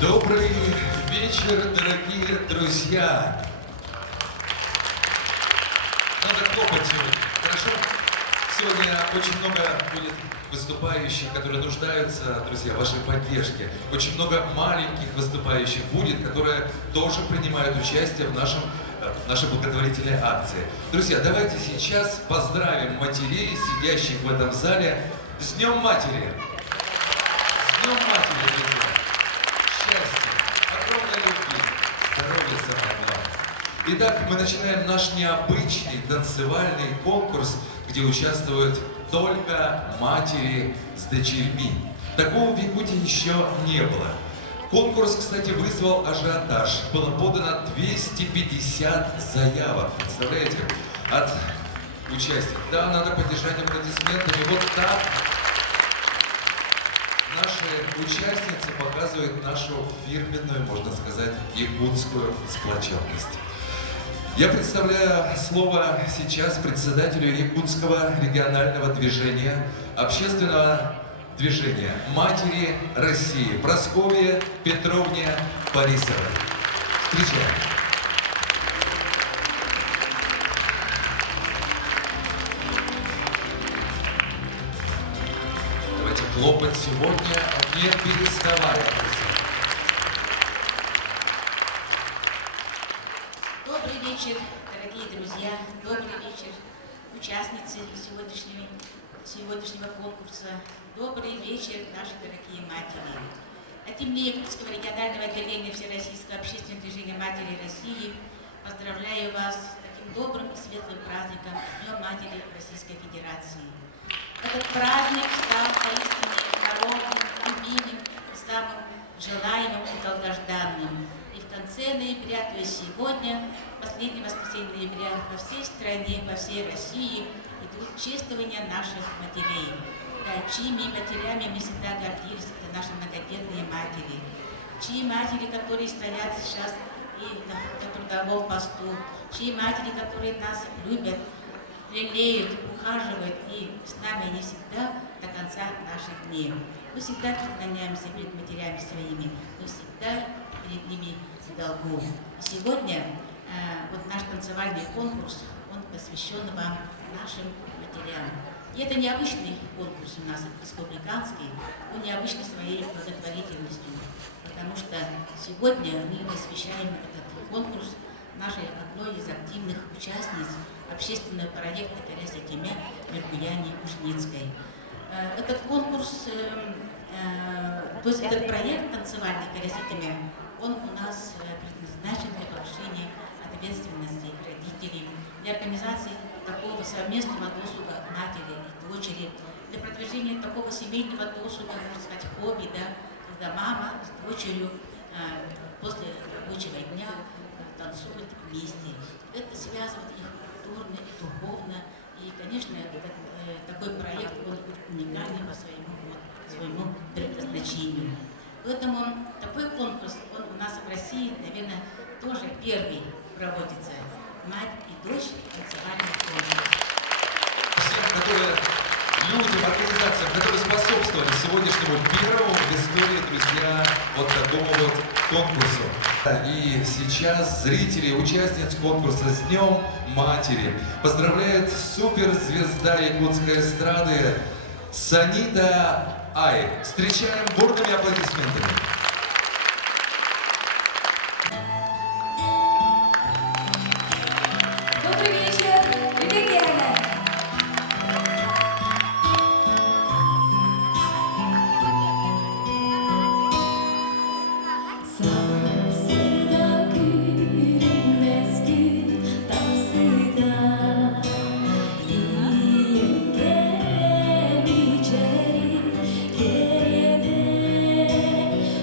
Добрый вечер, дорогие друзья! Надо хлопать сегодня, хорошо? Сегодня очень много будет выступающих, которые нуждаются, друзья, в вашей поддержке. Очень много маленьких выступающих будет, которые тоже принимают участие в нашей благотворительной акции. Друзья, давайте сейчас поздравим матерей, сидящих в этом зале, с Днем Матери! С Днем Матери, друзья! Счастья, огромной любви, здоровья самое главное. Итак, мы начинаем наш необычный танцевальный конкурс, где участвуют только матери с дочерьми. Такого в Якутии еще не было. Конкурс, кстати, вызвал ажиотаж. Было подано 250 заявок, представляете, от участников. Да, надо поддержать аплодисментами. Вот так наши участницы показывают нашу фирменную, можно сказать, якутскую сплоченность. Я представляю слово сейчас председателю Якутского регионального движения, общественного движения «Матери России» Прасковье Петровне Борисовой. Встречаем. Давайте хлопать сегодня, не переставая. Добрый вечер, дорогие друзья, добрый вечер, участницы сегодняшнего конкурса. Добрый вечер, наши дорогие матери. От имени Якутского регионального отделения Всероссийского общественного движения «Матери России» поздравляю вас с таким добрым и светлым праздником Днем Матери Российской Федерации. Этот праздник стал поистине народным, любимым, самым желаемым и долгожданным. И в конце ноября, то есть сегодня, последнее воскресенье ноября, по всей стране, по всей России идут чествования наших матерей. Да, чьими матерями мы всегда гордились, это наши многодетные матери. Чьи матери, которые стоят сейчас и на трудовом посту, чьи матери, которые нас любят, лелеют, ухаживают и с нами не всегда до конца наших дней. Мы всегда преклоняемся перед матерями своими, мы всегда перед ними в долгу. И сегодня вот наш танцевальный конкурс, он посвящен вам, нашим матерям. И это необычный конкурс у нас, республиканский, он необычный своей благотворительностью, потому что сегодня мы посвящаем этот конкурс нашей одной из активных участниц общественного проекта Терезы Тимя Меркуяне Ушницкой. Этот конкурс, то есть этот проект танцевальный Терезы Тимя, он у нас предназначен для повышения ответственности родителей, для организации такого совместного досуга матери и дочери, для продвижения такого семейного досуга, можно сказать, хобби, да, когда мама с дочерью после рабочего дня танцуют вместе. Это связывает их культурно и духовно. И, конечно, такой проект, он уникальный по своему предназначению. Поэтому такой конкурс, он у нас в России, наверное, тоже первый проводится. Мать и дочь танцевальный конкурс. Всем, людям, организациям, которые способствовали сегодняшнему первому в истории, друзья, вот такому вот конкурсу. И сейчас зрители, участниц конкурса с Днем Матери поздравляет суперзвезда якутской эстрады Санита Ай. Встречаем бурными аплодисментами. Добрый вечер, Евгения!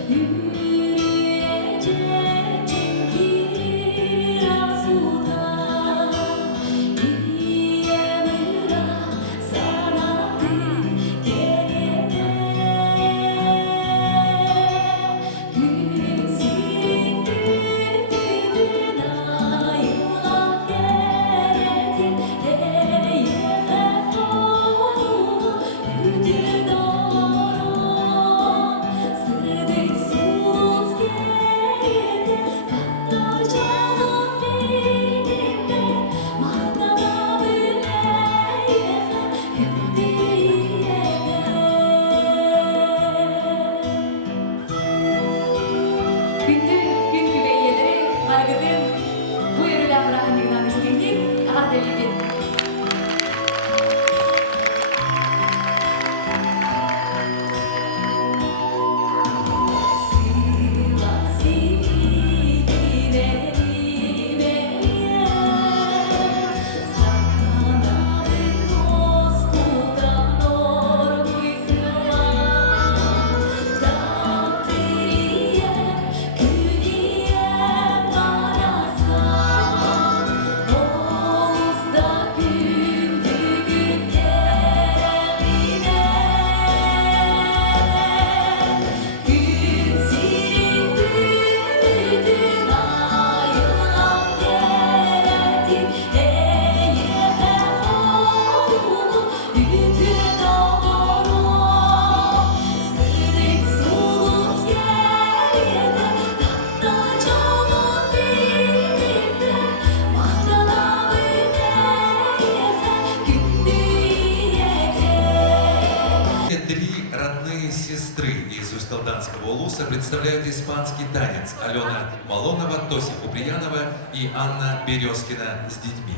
You Далданского улуса представляют испанский танец Алена Малонова, Тося Куприянова и Анна Березкина с детьми.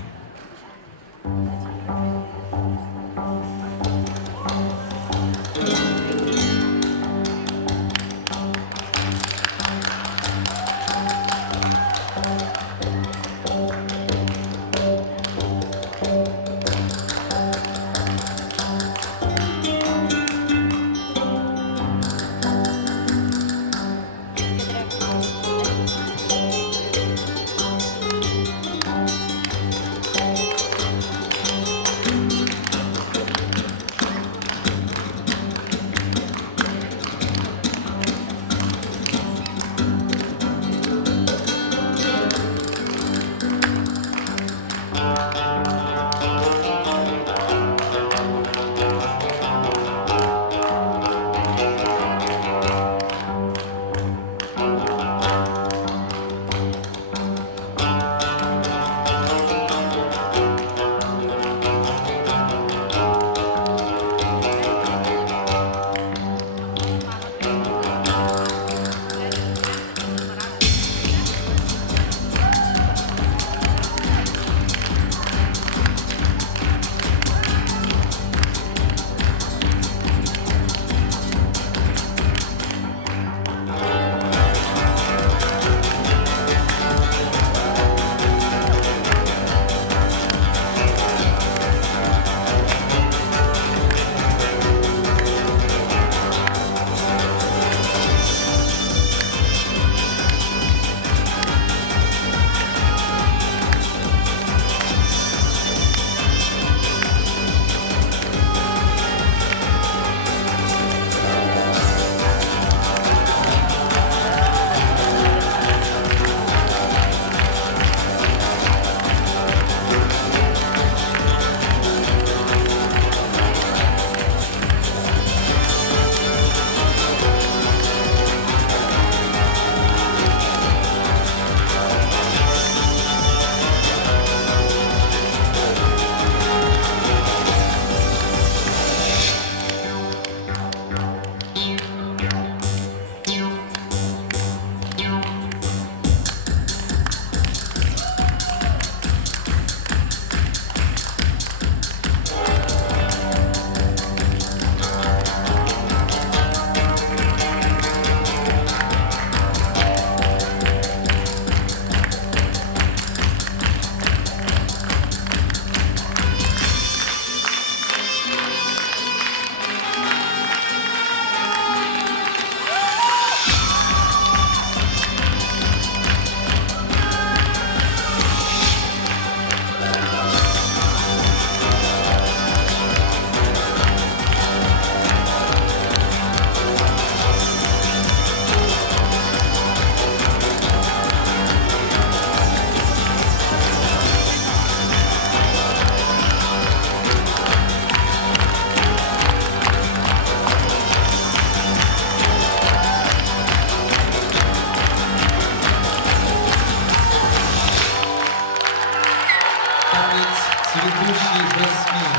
Цветущий жасмин.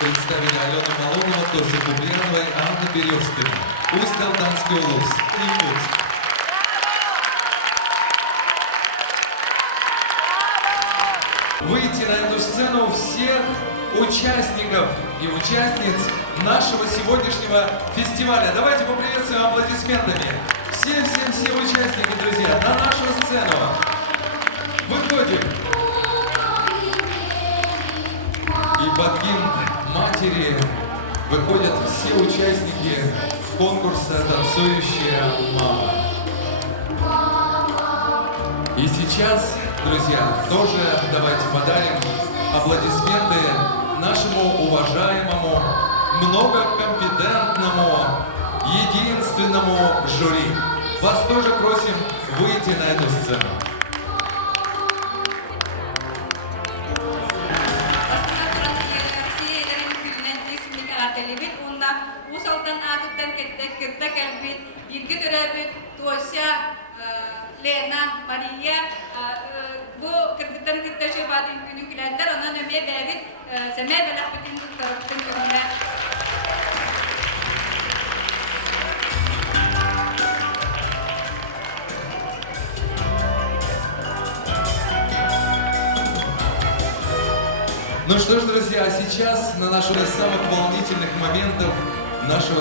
Представили Алена Малонова, Тося Куприянова и Анна Березкина. Усть-Далданский улус. Якутск. Выйти на эту сцену всех участников и участниц нашего сегодняшнего фестиваля. Давайте поприветствуем аплодисментами. Все участники, друзья, на нашу сцену. Выходим. И под гимн матери выходят все участники конкурса «Танцующая мама». И сейчас, друзья, тоже давайте подарим аплодисменты нашему уважаемому, многокомпетентному, единственному жюри. Вас тоже просим выйти на эту сцену. Lena, Maria, bu kırgıttan şöbadın günü kilenler ona nömeye David, seme belahbetin taraftan günler. Ну что ж, друзья, сейчас на наш один из самых волнительных моментов нашего